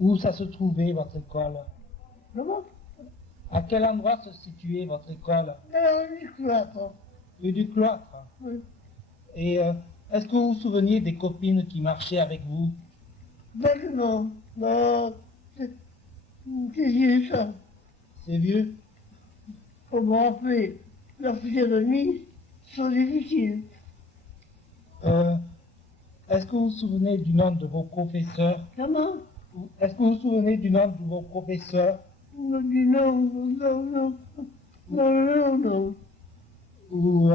Où ça se trouvait, votre école? Comment? À quel endroit se situait votre école? Dans du cloître. Rue du Cloître. Oui. Et est-ce que vous vous souvenez des copines qui marchaient avec vous? Vaguement. Non, c'est vieux ça. C'est vieux? Faut me rappeler. Leurs physionomies sont difficiles. Euh, Est-ce que vous vous souvenez du nom de vos professeurs? Comment? Est-ce que vous vous souvenez du nom de vos professeurs? On me dit non, non, non. Non, non, non. Ou,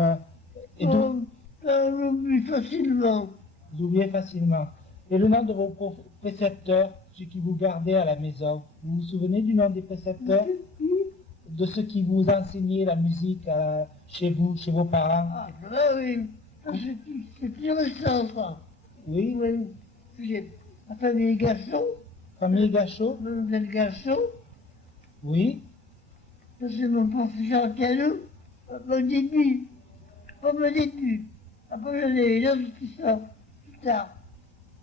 et d'où On oublie facilement. vous oubliez facilement. Et le nom de vos précepteurs, ceux qui vous gardaient à la maison. Vous vous souvenez du nom des précepteurs? De ceux qui vous enseignaient la musique chez vous, chez vos parents? Ah, là, oui. C'est plus récent, ça. Oui? Oui. J'ai la famille Gachon, Famille Gachot? Mademoiselle Gachon, Oui? c'est mon professeur de piano, au début. Pas au début. Après, j'en ai une autre qui sort plus tard.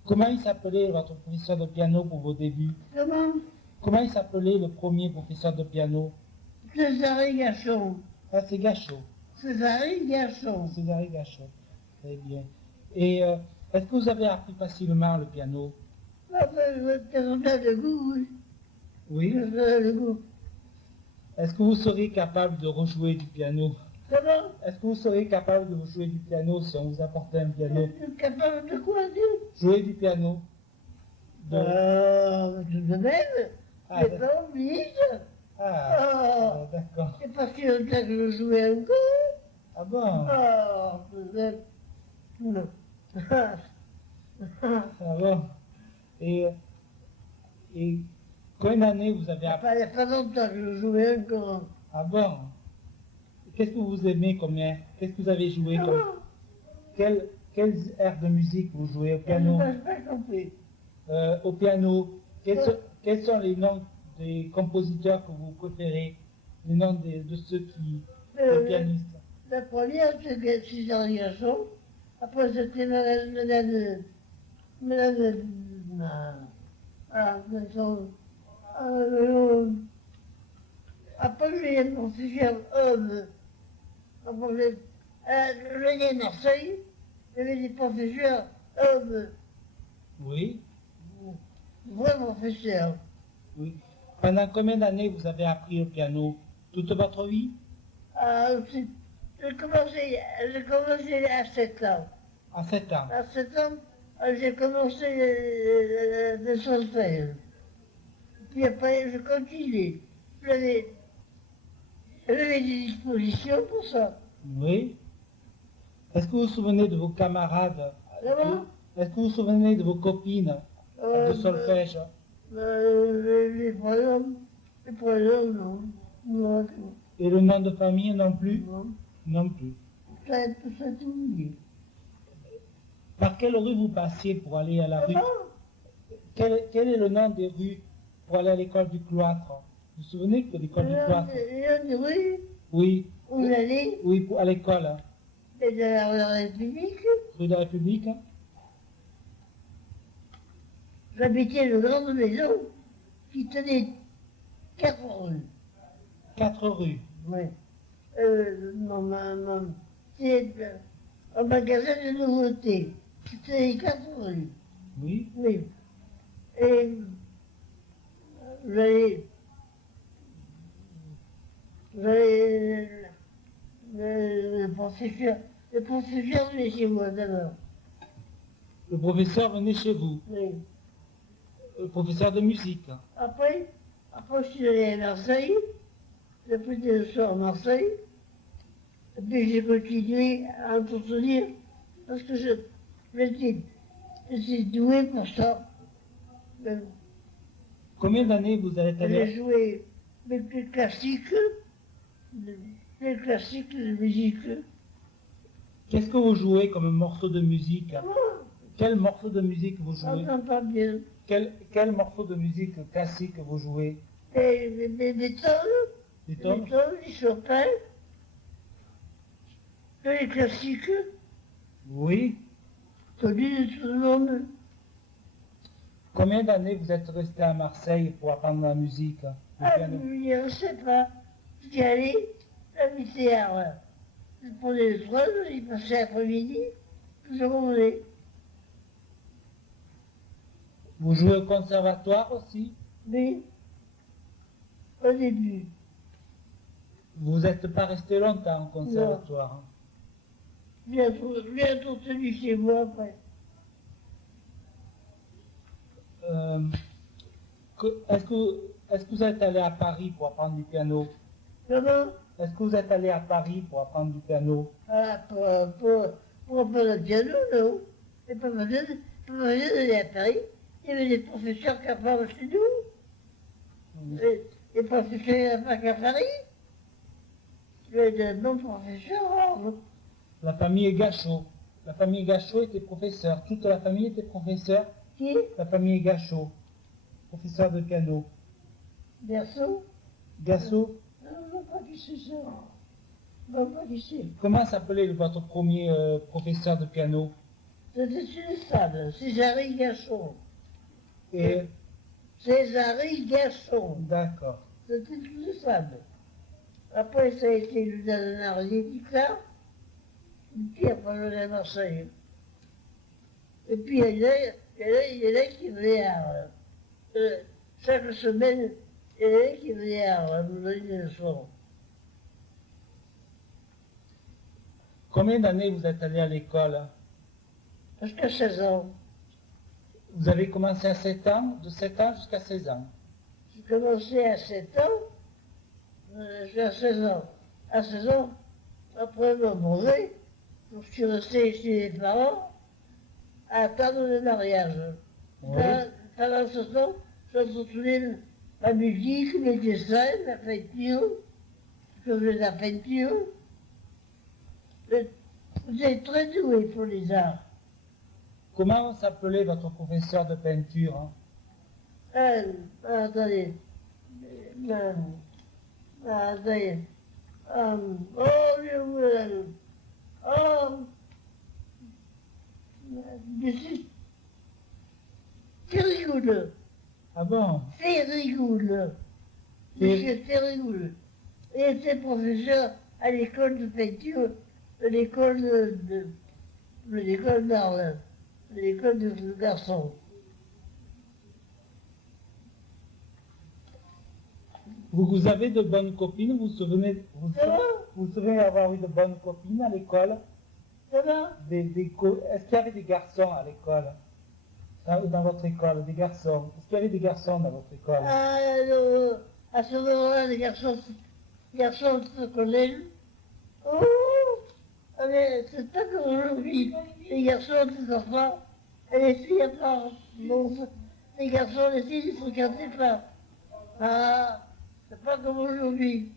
Comment il s'appelait votre professeur de piano pour vos débuts? Comment? Comment il s'appelait le premier professeur de piano? Césarée Gachon. Ah, c'est Gachot. Césarée Gachon. César Gachot. Très bien. Et est-ce que vous avez appris facilement le piano? Après, on a le goût, oui. Oui? On a le goût. Est-ce que vous seriez capable de rejouer du piano? Comment? Est-ce que vous seriez capable de jouer du piano si on vous apportait un piano? Capable de quoi, dire? Jouer du piano? Tout de même, Ah, c'est d'accord. pas oblige. Ah, d'accord. C'est pas si longtemps que je jouais encore. Ah bon? Peut-être. Non. Ah bon? Et, et combien d'années vous avez appris? Il n'y a pas longtemps que je jouais encore. Ah bon? Qu'est-ce que vous aimez comme air? Qu'est-ce que vous avez joué comme... Quel air de musique vous jouez au piano? Je n'ai pas compris. Au piano, quels sont les noms des compositeurs que vous préférez? Les noms de ceux qui... les pianistes? La première, c'était César Garçon. Après, c'était Madame. Après, j'ai mon futur homme. Après, je venais à Marseille. Il y avait des professeurs hommes. Oui, Vrais professeurs. oui. Pendant combien d'années vous avez appris le piano? Toute votre vie? J'ai commencé à 7 ans. À 7 ans. À 7 ans, j'ai commencé le solfège. Puis après, je continuais. J'avais des dispositions pour ça. Oui. Est-ce que vous vous souvenez de vos camarades? Comment? Est-ce que vous vous souvenez de vos copines de solfège? Les prénoms, non. Non, Et le nom de famille non plus? non. Non plus. Ça tout oublié. Par quelle rue vous passiez pour aller à la rue? Quel est le nom des rues pour aller à l'école du Cloître? Vous vous souvenez de l'école du Cloître? Oui, Oui. on allait, Oui, à l'école. Hein. et de la République. Rue de la République. Hein. J'habitais une grande maison qui tenait 4 rues. 4 rues. Oui. C'est un magasin de nouveautés qui tenait 4 rues. Oui. Oui. Et j'allais le professeur venait chez moi d'abord. Le professeur venait chez vous. Oui. Le professeur de musique. Hein. Après, je suis allé à Marseille. J'ai pris des leçons à Marseille. Et puis j'ai continué à entretenir parce que j'étais doué pour ça. Combien d'années vous êtes J'ai allé? joué les classiques, les classiques de musique. Qu'est-ce que vous jouez comme morceau de musique? Comment? Quel morceau de musique vous jouez? J'entends pas bien. Quel morceau de musique classique vous jouez? Les Beethoven, Des tonnes? les Chopin, les classiques, Oui. connus de tout le monde. Combien d'années vous êtes resté à Marseille pour apprendre la musique, le Ah, piano? je ne sais pas. J'y allais, j'habitais à... Je prenais le train, j'y passais l'après-midi, je revenais. Vous jouez au conservatoire aussi? Mais, au début, Vous n'êtes pas resté longtemps au conservatoire, hein? bientôt tenu chez moi après. Euh, est-ce que vous êtes allé à Paris pour apprendre du piano? Comment? Est-ce que vous êtes allé à Paris pour apprendre du piano? Ah, pour apprendre le piano, non. C'est pas besoin d'aller à Paris. Il y avait des professeurs qui apprenaient chez nous. Les professeurs n'avaient pas qu'à Paris. Il y avait de bons professeurs. Alors, La famille Gachot. La famille Gachot était professeur. Toute la famille était professeur. qui? La famille Gachot, professeur de piano. Berceau? Gassot, Non, non, pas qui c'est ça. Non, pas qui c'est. comment s'appelait votre premier professeur de piano? C'était une stade, Césarine Gachon. Et Césarine Gachon. d'accord. C'était une stade. Après, ça a été le Danarier Dicard. Et puis après, je venais à Marseille. Et puis, il y en a qui venaient à... chaque semaine, il y en a qui venaient à me donner des leçons. Combien d'années vous êtes allé à l'école, hein? Jusqu'à 16 ans. Vous avez commencé à 7 ans, de 7 ans jusqu'à 16 ans. J'ai commencé à 7 ans, jusqu'à 16 ans. À 16 ans, après mon brevet, je suis resté chez les parents à attendre le mariage. Oui. Pendant ce temps, j'entretenais la musique, les dessins, la peinture, je faisais la peinture. J'étais très doué pour les arts. Comment s'appelait votre professeur de peinture, hein? Attendez. Attendez. Oh, monsieur Terrigoule. Ah bon? Terrigoule. Monsieur Terrigoule. Il était professeur à l'école de peinture de l'école d'Arles, de l'école de garçons. Vous avez de bonnes copines? Vous Ça va? vous souvenez avoir eu de bonnes copines à l'école? Ça va? Est-ce qu'il y avait des garçons à l'école? Dans votre école, des garçons? Est-ce qu'il y avait des garçons dans votre école? À ce moment-là, les garçons se collège. Oh! Mais c'est pas comme aujourd'hui. Les garçons, des enfants, et les filles, attends. Non, les garçons, les filles, ils ne se fréquentaient pas. Ah, c'est pas comme aujourd'hui.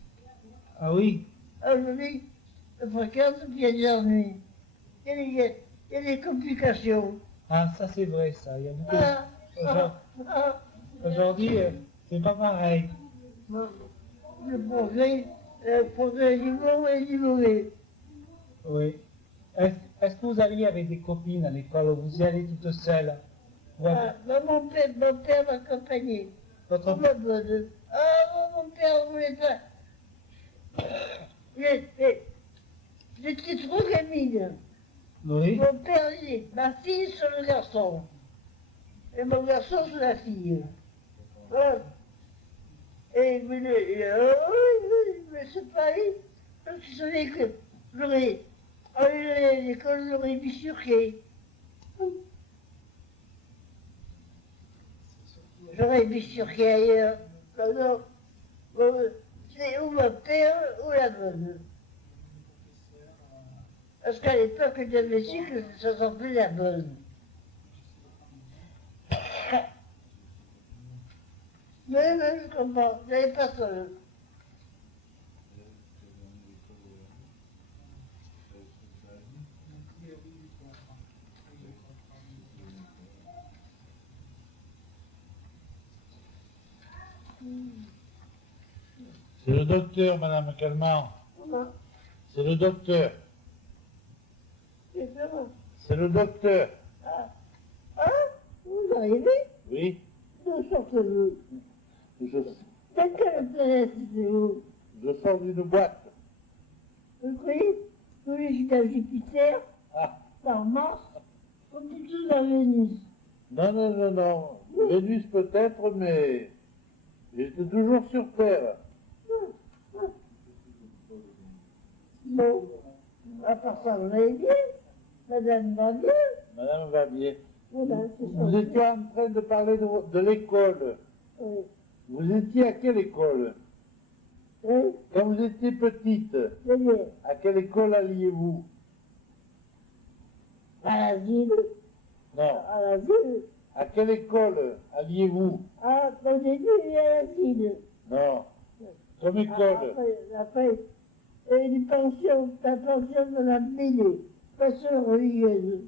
Ah oui? Aujourd'hui, on fréquente, puis il y a des ennuis. Il y a des complications. Ah, ça c'est vrai, ça. Il y a beaucoup Ah, Aujourd'hui, c'est pas pareil. le progrès du bon et du mauvais. Oui. Est-ce que vous alliez avec des copines à l'école ou vous y allez toute seule? Ouais. Mon père m'accompagnait. Votre... Mon père voulait pas. J'étais trop gamine. Oui. Mon père dit, ma fille sur le garçon. Et mon garçon sur la fille. Voilà. Et il me c'est pas lui. Parce que je savais que j'aurais, à l'école, j'aurais bifurqué. J'aurais bifurqué ailleurs. Alors, c'est ou ma père ou la bonne. Parce qu'à l'époque, j'avais su que ça s'appelait la bonne. Mais je comprends, j'avais pas seul. C'est le docteur, Madame Calmar. Comment? C'est le docteur. C'est comment? C'est le docteur. Ah, vous arrivez? Oui. D'où sortez-vous? Je, De quelle planète êtes-vous? je sors d'une boîte. Vous croyez? Vous êtes à Jupiter, Ah, dans Mars, ou plutôt dans Vénus? non, non, non, non. Vénus peut-être, mais j'étais toujours sur Terre. Bon, à part ça, vous allez bien? Madame va bien? Madame va bien. Voilà, c'est ça. Vous étiez en train de parler de l'école. Oui. Vous étiez à quelle école? Oui, Quand vous étiez petite, c'est bien. à quelle école alliez-vous? À l'asile, Non. à l'asile. À quelle école alliez-vous? Ah, quand j'ai dit à l'asile. Non. Comme école. Après, une pension, la pension de la Béné, pension religieuse.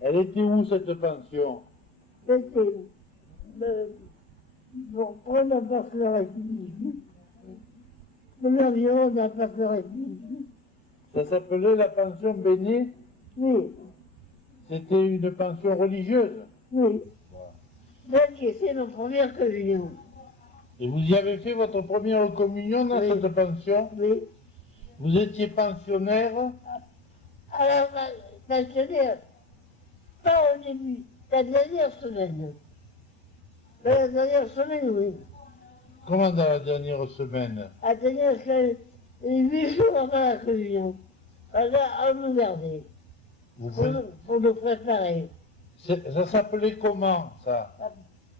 Elle était où cette pension? C'était, bon, on n'a pas fait la République. De l'avion, on n'a pas fait la République. Ça s'appelait la pension Béné. Oui, C'était une pension religieuse. oui. Moi qui ai fait ma première communion. Et vous y avez fait votre première communion dans Oui. cette pension? Oui. Vous étiez pensionnaire? Alors, pensionnaire, pas au début, la dernière semaine. La dernière semaine, oui. Comment dans la dernière semaine? La dernière semaine, 8 jours avant la communion. Alors, on nous gardait Vous pour, faites- pour nous préparer. Ça s'appelait comment, ça?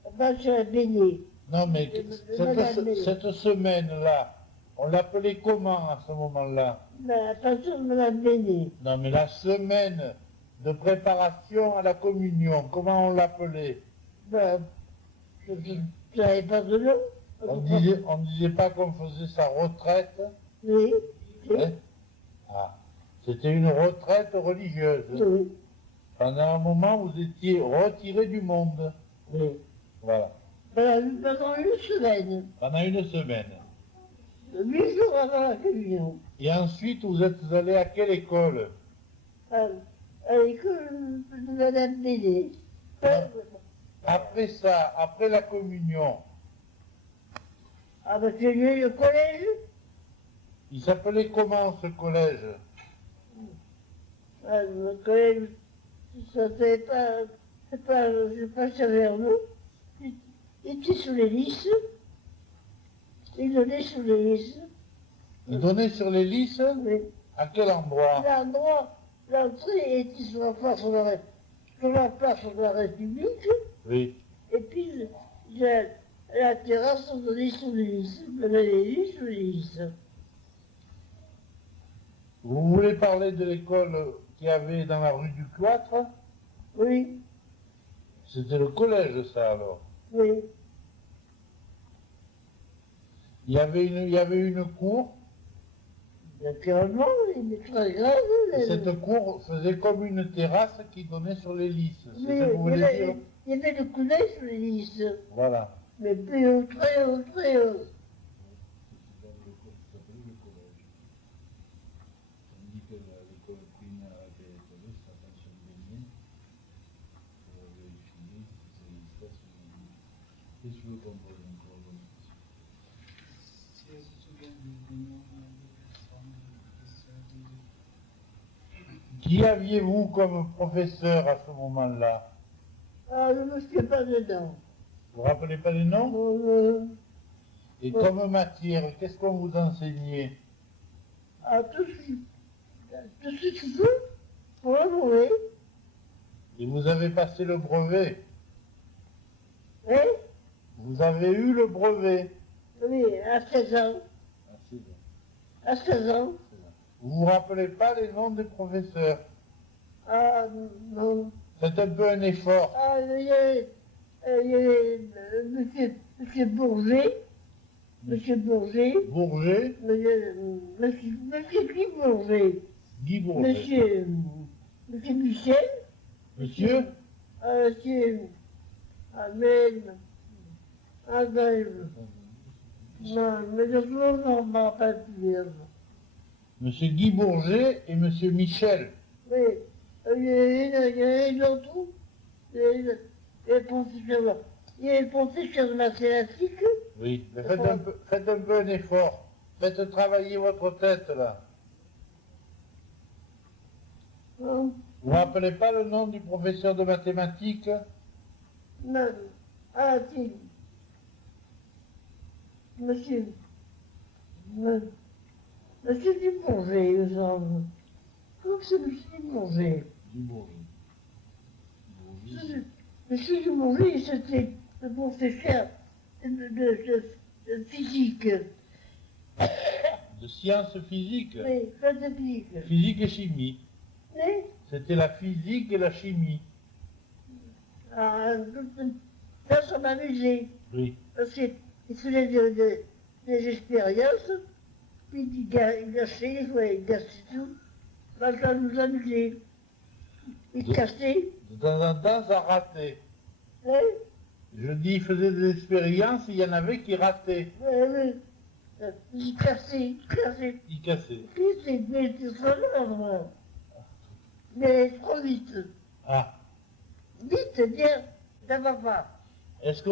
La pension bénie. Non, mais Madame Béné. cette semaine-là, on l'appelait comment à ce moment-là? La pension de Madame Bénie. Non, mais la semaine de préparation à la communion, comment on l'appelait? Ben, je n'avais pas de nom. On disait pas qu'on faisait sa retraite, Oui. hein? Ah, c'était une retraite religieuse. Oui. Pendant un moment, vous étiez retiré du monde. Oui. Voilà. Pendant une semaine, Pendant une semaine. 8 jours avant la communion, Et ensuite, vous êtes allé à quelle école? à l'école de Madame Béné. Après ça, après la communion, Ah, ben, j'ai eu le collège. il s'appelait comment ce collège? Ah, le collège, ça c'est pas Saverno. Il était sur les listes. Il donnait sur les listes. Il donnait sur les listes? Mais À quel endroit? l'endroit, l'entrée était sur la place de la République. Oui. Et puis, la terrasse, on donnait sur les listes. On donnait les listes sur les listes. Vous voulez parler de l'école qu'il y avait dans la rue du Cloître? Oui, C'était le collège, ça, alors. oui. Il y avait une cour, Naturellement, il est très grave. et cette cour faisait comme une terrasse qui donnait sur les lisses. C'est Mais ça que vous voulez dire? il y avait le coulet sur les listes. Voilà. Mais plus haut, très haut, très haut. Qui aviez-vous comme professeur à ce moment-là? Ah, je ne me souviens pas dedans. Vous vous rappelez pas les noms? Et Ouais. comme matière, qu'est-ce qu'on vous enseignait? Tout ce que tu veux pour la journée. Et vous avez passé le brevet? Hein? Vous avez eu le brevet? Oui, à 16 ans. Ah, c'est bon. À 16 ans. Vous vous rappelez pas les noms des professeurs? Ah, non. C'est un peu un effort. Ah, il y avait monsieur Bourget. Monsieur Bourget. Bourget, Monsieur qui Bourget? Guy Bourget. Monsieur Michel. Monsieur? Monsieur Amen. Amen. Non, mais le jour, on ne va pas dire. Monsieur Guy Bourget et Monsieur Michel. Oui, il y a une autre. il y a le professeur de mathématiques. Oui, mais faites un peu un effort. Faites travailler votre tête, là. Non, Vous ne rappelez pas le nom du professeur de mathématiques? non. Ah, si. Monsieur. Monsieur Dubourget, il me semble. Je crois que c'est Monsieur Dubourget. Monsieur Dubourget, c'était le professeur de physique. De sciences physiques. Oui, pas de physique. Physique et chimie. Oui. C'était la physique et la chimie. Ah, ça m'amusait. Oui. Parce qu'il faisait des expériences, puis il gâchait, il gâchait tout. Ben, ça nous amusait. Il cassait. De temps en temps, ça ratait. Oui, Je dis, il faisait des expériences, il y en avait qui rataient. oui. Il cassait, il cassait. Ils cassaient. Puis c'était son ordre. Mais trop vite. Ah. Vite, bien, ça va pas. Est-ce que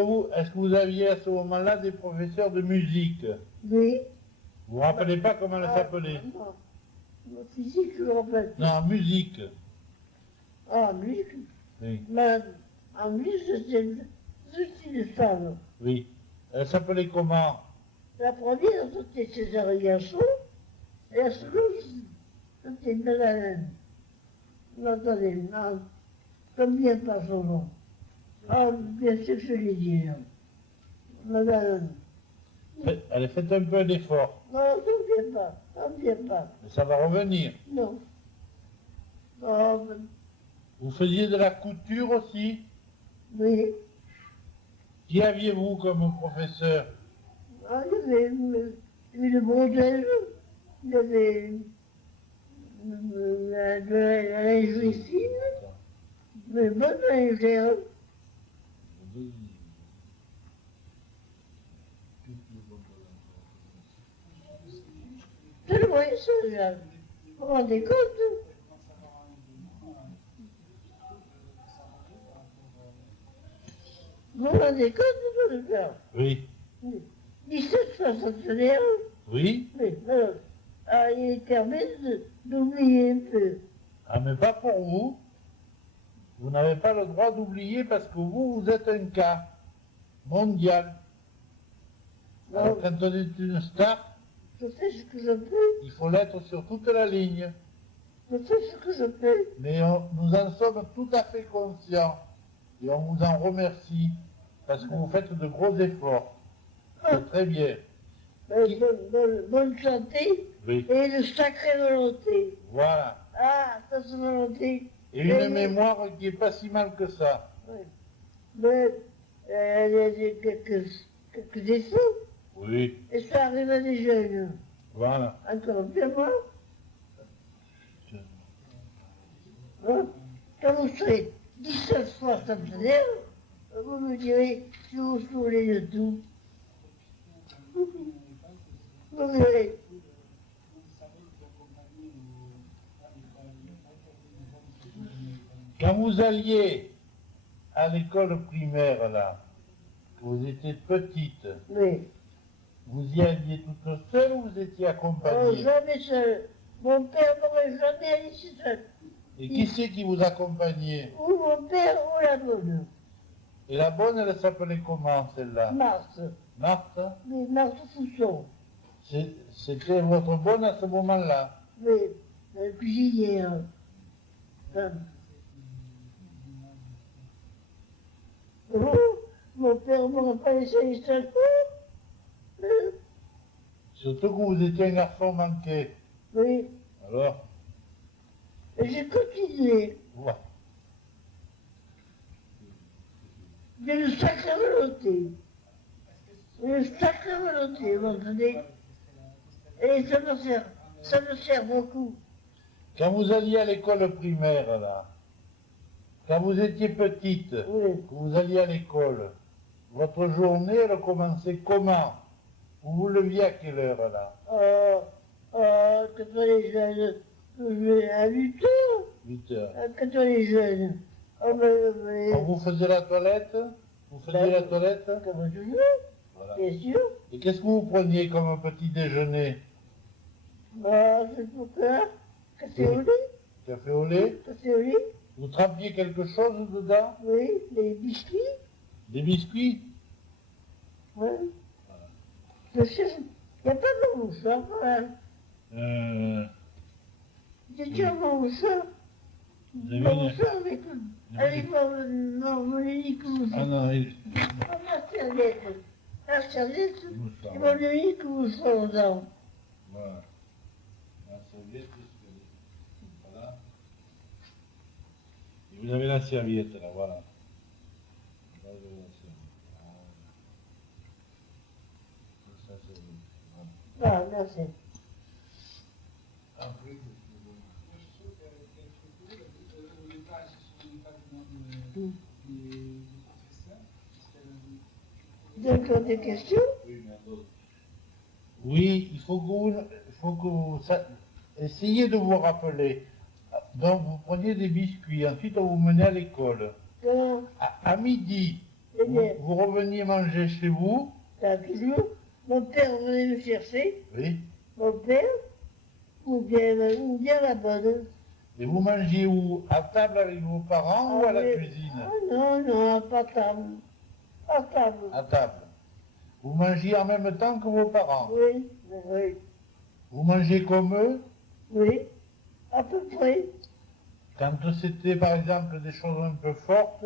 vous aviez à ce moment-là des professeurs de musique? Oui. Vous ne vous rappelez pas comment elle s'appelait? Non. En physique, je me rappelle. Non, musique. Ah, en musique. Oui. Mais en musique, c'était une femme. Oui. Elle s'appelait comment? La première, c'était César Garçon, et la seconde, c'était Madeleine. Non, attendez, non, comme bien pas son nom. Ah, bien sûr, je l'ai dit, non. Madeleine. Allez, faites un peu d'effort. Non, ça ne vient pas, ça ne vient pas. Mais ça va revenir. Non. Non, Vous faisiez de la couture aussi? oui. Qui aviez-vous comme professeur? Ah, il y avait une bretelle, il y avait de la lingerie fine, mais bonne lingère. C'est le moyen social. Vous vous rendez compte? Vous vous rendez compte de ça? Oui. 1761, Oui? mais il permet d'oublier un peu. Ah, mais pas pour vous. Vous n'avez pas le droit d'oublier parce que vous êtes un cas mondial. Alors, quand on est une star, Je fais ce que je peux, il faut l'être sur toute la ligne. je fais ce que je peux. Mais nous en sommes tout à fait conscients. Et on vous en remercie parce que vous faites de gros efforts. C'est très bien. Bonne santé Oui. et une sacrée volonté. Voilà. Ah, ça c'est volonté. Et une mémoire qui n'est pas si mal que ça. Oui. Mais il y a quelques défauts, Oui. et ça arrive à des jeunes. Voilà. Encore bien moi. Hein? Quand vous serez 17 fois centenaire, vous me direz si vous vous souvenez de tout. Vous verrez. Quand vous alliez à l'école primaire, là, que vous étiez petite, Oui. vous y alliez toute seule ou vous étiez Oh, accompagnée? jamais seul. Mon père m'aurait jamais laissé seul. Et qui c'est qui vous accompagnait? Ou mon père ou la bonne. Et la bonne, elle s'appelait comment, celle-là? Marthe. Marthe? Oui, Marthe Fousson. C'était votre bonne à ce moment-là? Oui, cuisinière. Oh, mon père m'aurait pas laissé aller seul. Surtout que vous étiez un garçon manqué. Oui, Alors, et j'ai continué. voilà. J'ai une sacrée volonté. Une sacrée volonté, vous entendez? Et ça me sert beaucoup. Quand vous alliez à l'école primaire, là, quand vous étiez petite, Oui. que vous alliez à l'école, votre journée, elle commençait comment? Vous vous leviez à quelle heure, là? Quand on est jeune, à 8 heures, 8 heures. quand on est jeune. mais, Quand vous faisiez la toilette, vous faisiez Ben, la toilette. comme je veux, Voilà. bien sûr. Et qu'est-ce que vous preniez comme petit déjeuner? Bah, c'est pour ça. Café au lait. Café au lait? Café au lait. Vous trempiez quelque chose dedans? Oui, les biscuits. Des biscuits? Oui. Je cherche. Il n'y a pas de mouchoir, voilà. J'ai déjà mon mouchoir. Vous avez Mon une- mouchoir avec mon unique mouchoir. Ah non, La serviette. La serviette, Mouchoir, c'est mon unique mouchoir dedans. voilà. La serviette, voilà. Et vous avez la serviette là, voilà. Là, vous avez la serviette. Ça, c'est voilà. Ah, merci. Après, D'accord, des questions? oui, il faut que vous essayez de vous rappeler. Donc, vous preniez des biscuits, ensuite on vous menait à l'école. Comment? À midi, Eh bien, vous reveniez manger chez vous. toujours. Mon père venait me chercher. Oui. Mon père, ou bien la bonne. Et vous mangiez où? À table avec vos parents ou à la oui. cuisine? Ah non, non, pas table. Pas table. À table. Vous mangiez en même temps que vos parents? Oui, oui, Vous mangez comme eux? oui, à peu près. Quand c'était par exemple des choses un peu fortes,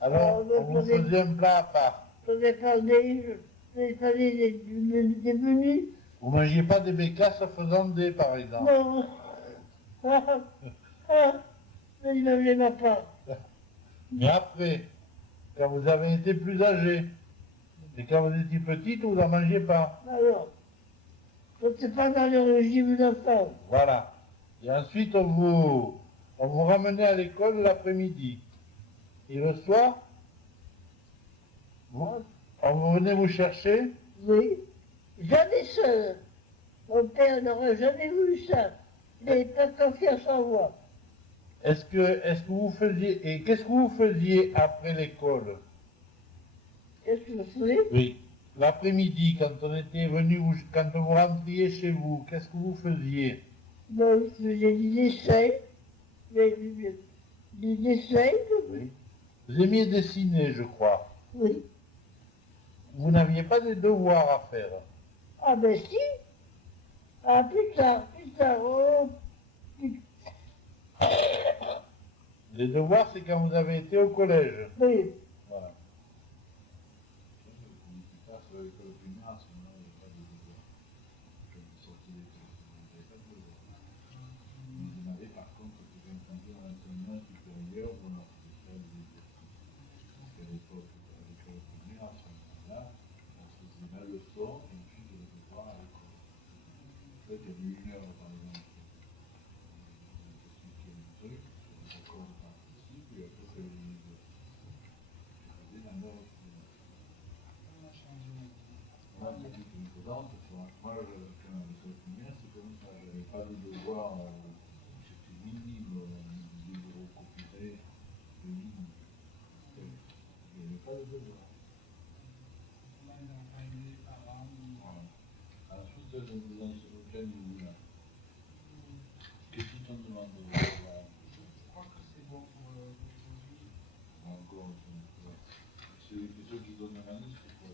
alors Ah, on vous faisait un plat à part. Ça dépendait des menus. Vous ne mangez pas des bécasses faisant des, par exemple. Non. Mais il ne m'aimait pas. Mais après, quand vous avez été plus âgé, et quand vous étiez petite, vous n'en mangez pas. Alors, je ne sais pas dans le régime d'enfant. Voilà. Et ensuite, on vous ramenait à l'école l'après-midi. Et le soir, on venait vous chercher. Oui. Jamais seul. Mon père n'aurait jamais voulu ça. Il n'avait pas confiance en moi. Est-ce que vous faisiez, et qu'est-ce que vous faisiez après l'école? Qu'est-ce que je faisais? Oui. L'après-midi, quand on était venu, quand vous rentriez chez vous, qu'est-ce que vous faisiez? Bon, je faisais des dessins. Des dessins. Oui. Vous aimiez dessiner, je crois. Oui. Vous n'aviez pas de devoirs à faire. Ah ben si. Ah, plus tard. Oh, Les devoirs, c'est quand vous avez été au collège. oui. Voilà. Moi, quand j'étais au primaire, c'est comme ça, j'avais pas de devoir, c'était minime, livre copié, minime. Il n'y avait pas de devoir. Voilà. Ensuite, je vous en souviens où là. Qu'est-ce qu'ils t'ont demandé de devoir? Je crois que c'est bon pour aujourd'hui. Encore, c'est les questions qu'ils ont demandé, c'est quoi?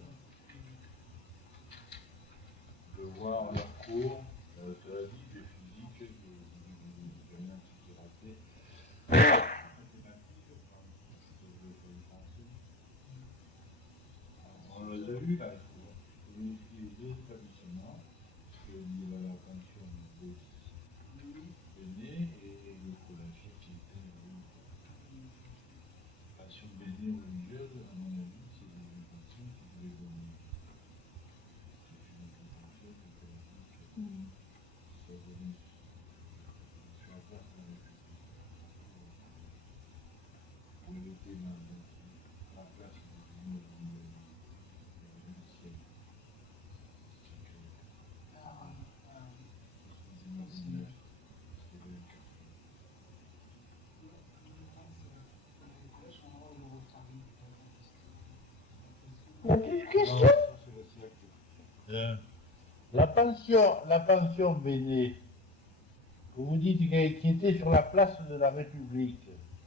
De voir leur cours, de la vie, de physique, de l'intitulé. On les a vus là, il faut vérifier les deux établissements, il y a la pension de Béné et le collège qui était la pension Béné religieuse, à mon avis, c'est une pension qui devait donner. Sur la place de où il était la place du ciel. question? C'est le siècle. La pension Béné, que vous dites qui était sur la place de la République,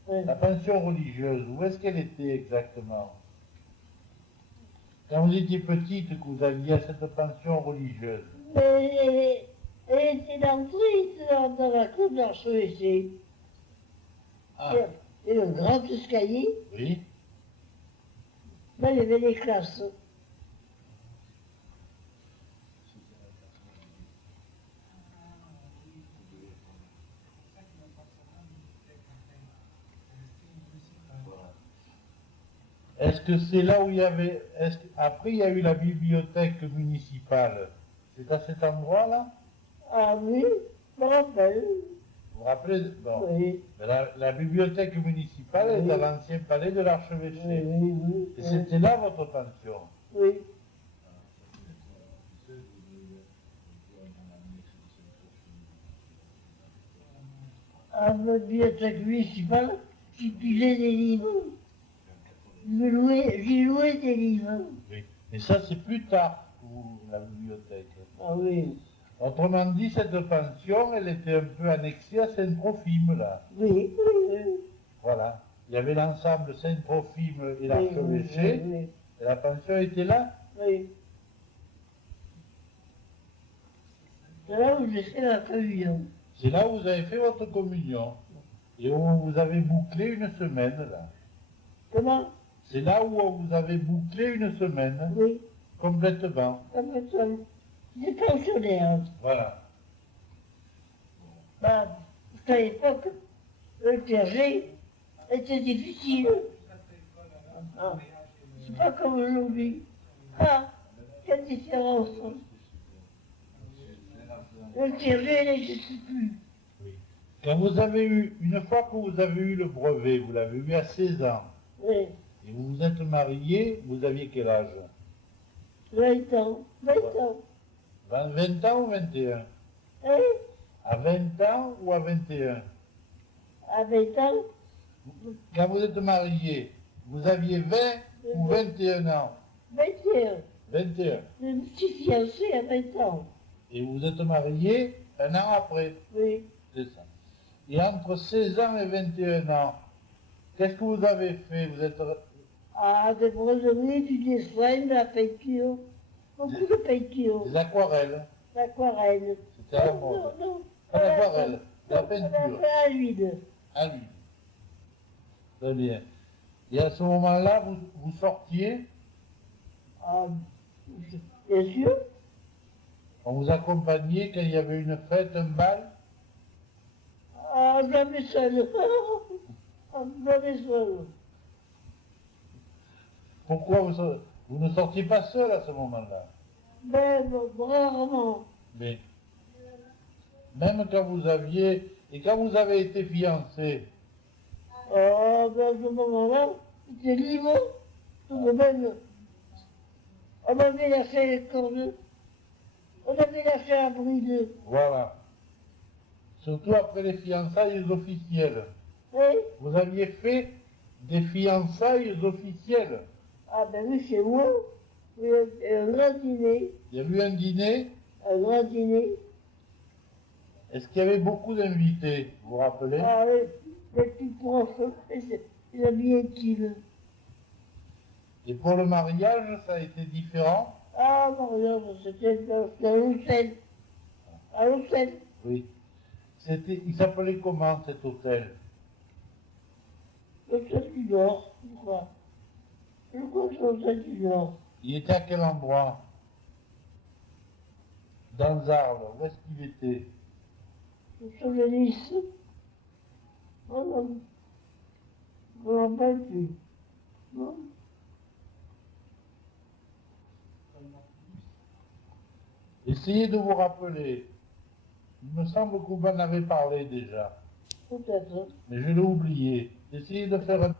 Ouais. la pension religieuse, où est-ce qu'elle était exactement? Quand vous étiez petite, que vous aviez cette pension religieuse. Mais elle était d'entrée dans la cour de l'archevêché. Ah, Et le grand escalier, oui. là, il y avait les classes. Est-ce que c'est là où il y avait... Après, il y a eu la bibliothèque municipale. C'est à cet endroit-là? Ah oui, je me rappelle. Vous vous rappelez? Bon. Oui, Mais la bibliothèque municipale est Oui. à l'ancien palais de oui, l'archevêché. oui. Et c'était là votre pension? Oui. À la bibliothèque municipale, qui pilait des livres. J'ai loué des livres. Oui. Et ça, c'est plus tard, la bibliothèque. Ah oui, Autrement dit, cette pension, elle était un peu annexée à Saint-Trophime, là. oui, oui. Voilà. Il y avait l'ensemble Saint-Trophime et l'archevêché, Oui, et la pension était là. oui. C'est là où j'ai fait la communion. C'est là où vous avez fait votre communion. Et où vous avez bouclé une semaine, là. Comment? C'est là où vous avez bouclé une semaine, Oui, complètement. comme ça. J'ai pensionnaire. Voilà. Bah, à l'époque, le clergé était difficile. Ah, c'est pas comme aujourd'hui. Ah, quelle différence. Le clergé n'existe plus. Oui. Quand vous avez eu, une fois que vous avez eu le brevet, vous l'avez eu à 16 ans, Oui, et vous vous êtes marié, vous aviez quel âge? 20 ans, 20 ans. 20 ans ou 21? Hein? À 20 ans ou à 21? À 20 ans, Quand vous êtes marié, vous aviez 20 ou 21 ans? 21. 21. Je me suis fiancée à 20 ans. Et vous êtes marié un an après. Oui. C'est ça. Et entre 16 ans et 21 ans, qu'est-ce que vous avez fait? Vous êtes... Ah, des broderies, du dessin, de la peinture. Beaucoup de peinture. Des aquarelles. L'aquarelle. C'était à la mode. Non. Pas l'aquarelle, de la On peinture. a fait à l'huile. À lui. Très bien. Et à ce moment-là, vous sortiez, Ah, bien sûr. on vous accompagnait quand il y avait une fête, un bal. Ah, jamais seul. Ah, jamais seul. Pourquoi vous ne sortiez pas seul à ce moment-là? Mais rarement. Mais même quand vous aviez, et quand vous avez été fiancé, Ah, ben, à ce moment-là, c'était libre. Tout de même, on avait lâché les cordes. On avait lâché la bride. voilà. Surtout après les fiançailles officielles. Oui. Vous aviez fait des fiançailles officielles. Ah, ben oui, chez moi, il y a eu un grand dîner. Il y a eu un dîner. Un grand dîner. Est-ce qu'il y avait beaucoup d'invités, vous vous rappelez? Ah, oui, les plus proches, les amis intimes. Et pour le mariage, ça a été différent? Ah, Marianne, c'était à l'hôtel. À l'hôtel. Oui. Il s'appelait comment cet hôtel? L'hôtel du Nord, je crois. Je crois que c'est l'hôtel du Nord. Il était à quel endroit? Dans Arles. Où est-ce qu'il était? Sur le Nice. Oh non. Je ne me rappelle plus. Non. Essayez de vous rappeler. Il me semble que vous m'en avez parlé déjà, Peut-être. mais je l'ai oublié. Essayez de faire un